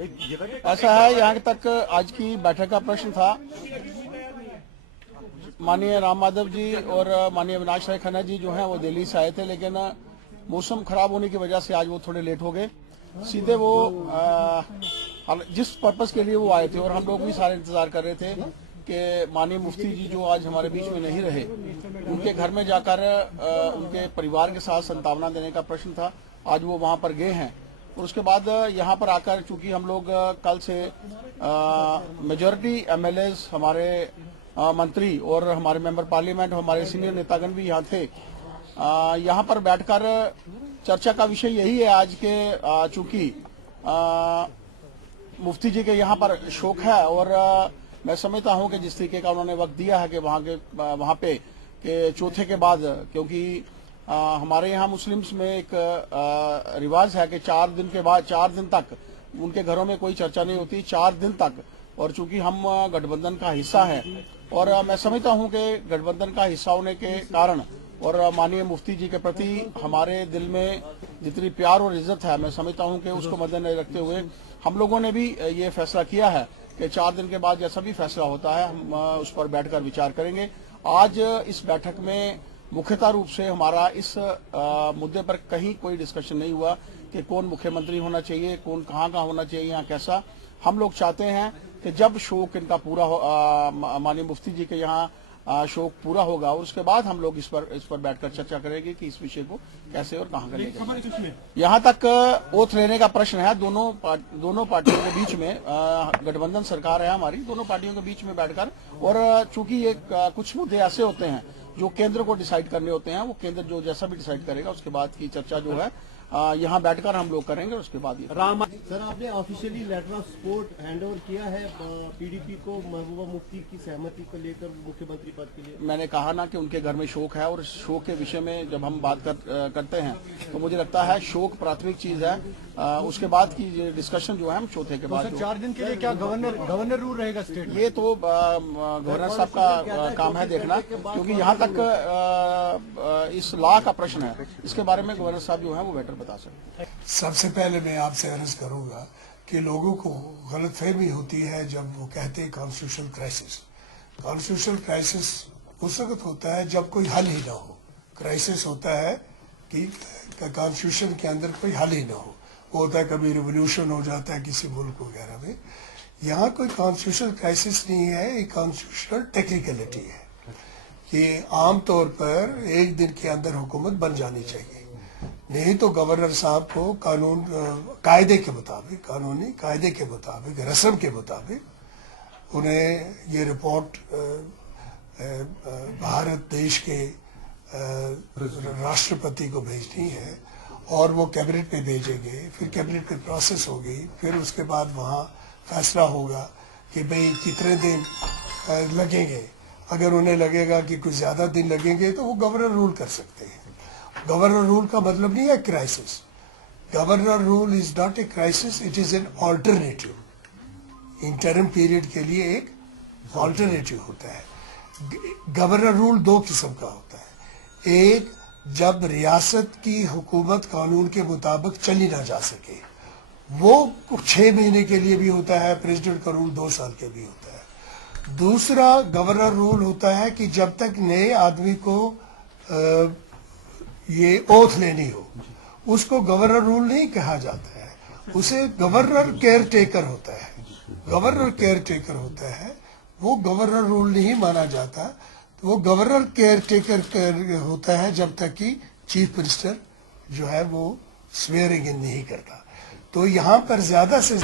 ऐसा है, यहाँ तक आज की बैठक का प्रश्न था। माननीय राम माधव जी और माननीय अविनाश राय खन्ना जी जो हैं वो दिल्ली से आए थे, लेकिन मौसम खराब होने की वजह से आज वो थोड़े लेट हो गए। सीधे वो जिस पर्पस के लिए वो आए थे, और हम लोग भी सारे इंतजार कर रहे थे कि माननीय मुफ्ती जी जो आज हमारे बीच में नहीं रहे, उनके घर में जाकर उनके परिवार के साथ सांत्वना देने का प्रश्न था। आज वो वहां पर गए हैं, और उसके बाद यहाँ पर आकर चूंकि हम लोग कल से मेजॉरिटी एमएलएज, हमारे मंत्री और हमारे मेंबर पार्लियामेंट, हमारे सीनियर नेतागण भी यहाँ थे। यहाँ पर बैठकर चर्चा का विषय यही है आज के, चूंकि मुफ्ती जी के यहाँ पर शोक है, और मैं समझता हूँ कि जिस तरीके का उन्होंने वक्त दिया है कि वहाँ पे के चौथे के बाद, क्योंकि हमारे यहाँ मुस्लिम्स में एक रिवाज है कि 4 दिन के बाद 4 दिन तक उनके घरों में कोई चर्चा नहीं होती, 4 दिन तक। और चूंकि हम गठबंधन का हिस्सा है, और मैं समझता हूं कि गठबंधन का हिस्सा होने के कारण और माननीय मुफ्ती जी के प्रति हमारे दिल में जितनी प्यार और इज्जत है, मैं समझता हूं कि उसको मद्देनजर रखते हुए हम लोगों ने भी ये फैसला किया है कि 4 दिन के बाद जैसा भी फैसला होता है हम उस पर बैठकर विचार करेंगे। आज इस बैठक में मुख्यतः रूप से हमारा इस मुद्दे पर कहीं कोई डिस्कशन नहीं हुआ कि कौन मुख्यमंत्री होना चाहिए, कौन कहाँ का होना चाहिए या कैसा। हम लोग चाहते हैं कि जब शोक इनका पूरा हो, माननीय मुफ्ती जी के यहाँ शोक पूरा होगा, और उसके बाद हम लोग इस पर बैठकर चर्चा करेंगे कि इस विषय को कैसे और कहाँ करेंगे। यहाँ तक ओथ लेने का प्रश्न है दोनों पार्टियों के बीच में। गठबंधन सरकार है हमारी, दोनों पार्टियों के बीच में बैठकर, और चूंकि ये कुछ मुद्दे ऐसे होते हैं जो केंद्र को डिसाइड करने होते हैं, वो केंद्र जो जैसा भी डिसाइड करेगा उसके बाद की चर्चा जो है यहाँ बैठकर हम लोग करेंगे। उसके बाद सर, आपने officially letter of support hand over किया है पीडीपी को महबूबा मुफ्ती की सहमति को लेकर मुख्यमंत्री पद के लिए? मैंने कहा ना कि उनके घर में शोक है, और शोक के विषय में जब हम बात करते हैं तो मुझे लगता है शोक प्राथमिक चीज है। उसके बाद की डिस्कशन जो है हम चौथे के बाद। 4 दिन के लिए क्या गवर्नर रूल रहेगा स्टेट में? ये तो गवर्नर साहब का काम है देखना, क्योंकि यहाँ तक इस लॉ का प्रश्न है, इसके बारे में गवर्नर साहब जो है वो बेटर बता सकते हैं। सबसे पहले मैं आपसे अर्ज करूंगा कि लोगों को गलतफहमी होती है जब वो कहते हैं कॉन्स्टिट्यूशनल क्राइसिस। कॉन्स्टिट्यूशनल क्राइसिस उस वक्त होता है जब कोई हल ही ना हो। क्राइसिस होता है कि कॉन्स्टिट्यूशन के अंदर कोई हल ही ना हो। वो होता है कभी रिवोल्यूशन हो जाता है किसी मुल्क वगैरह में। यहाँ कोई कॉन्स्टिट्यूशनल क्राइसिस नहीं है, एक कॉन्स्टिट्यूशनल टेक्निकलिटी है कि आमतौर पर 1 दिन के अंदर हुकूमत बन जानी चाहिए, नहीं तो गवर्नर साहब को कानून कायदे के मुताबिक, कानूनी कायदे के मुताबिक, रस्म के मुताबिक उन्हें ये रिपोर्ट भारत देश के राष्ट्रपति को भेजनी है, और वो कैबिनेट पे भेजेंगे, फिर कैबिनेट पे प्रोसेस होगी, फिर उसके बाद वहाँ फैसला होगा कि भाई कितने दिन लगेंगे। अगर उन्हें लगेगा कि कुछ ज्यादा दिन लगेंगे तो वो गवर्नर रूल कर सकते हैं। गवर्नर रूल का मतलब नहीं है crisis. Governor rule is not a crisis, it is an alternative. Interim period के लिए एक ऑल्टरनेटिव होता है। गवर्नर रूल 2 किस्म का होता है। एक, जब रियासत की हुकूमत कानून के मुताबिक चली ना जा सके, वो 6 महीने के लिए भी होता है। प्रेसिडेंट का रूल 2 साल के भी होता है। दूसरा गवर्नर रूल होता है कि जब तक नए आदमी को ये ओथ लेनी हो, उसको गवर्नर रूल नहीं कहा जाता है, उसे गवर्नर केयर टेकर होता है। गवर्नर केयर टेकर होता है, वो गवर्नर रूल नहीं माना जाता। तो वो गवर्नर केयर टेकर होता है जब तक कि चीफ मिनिस्टर जो है वो स्वेयरिंग इन नहीं करता। तो यहाँ पर ज्यादा से